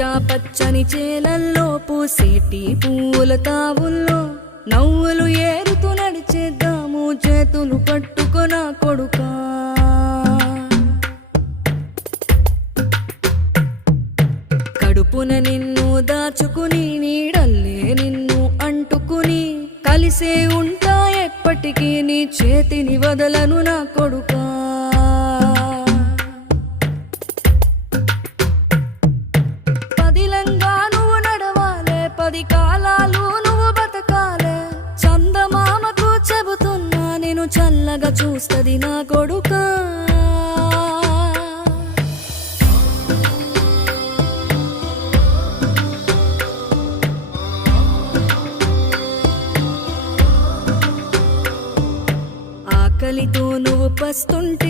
పచ్చా పచ్చని చేలల్లో పూసేటి పూల తావుల్లో నవ్వులు ఏరుతూ నడిచేద్దాము చేతులు పట్టుకొన కొడుకా. కడుపున నిన్ను దాచుకుని నీడల్లే నిన్ను అంటుకుని కలిసే ఉంటా ఎప్పటికీ నీ చేతిని వదలను నా కొడుకా. పదిలంగా నువ్వు నడవాలే, 10 కాలాలు నువ్వు బతకాలే. చందమామకు చెబుతున్నా నేను చల్లగా చూస్తది నా కొడుకా. ఆకలితో నువ్వు పస్తుంటే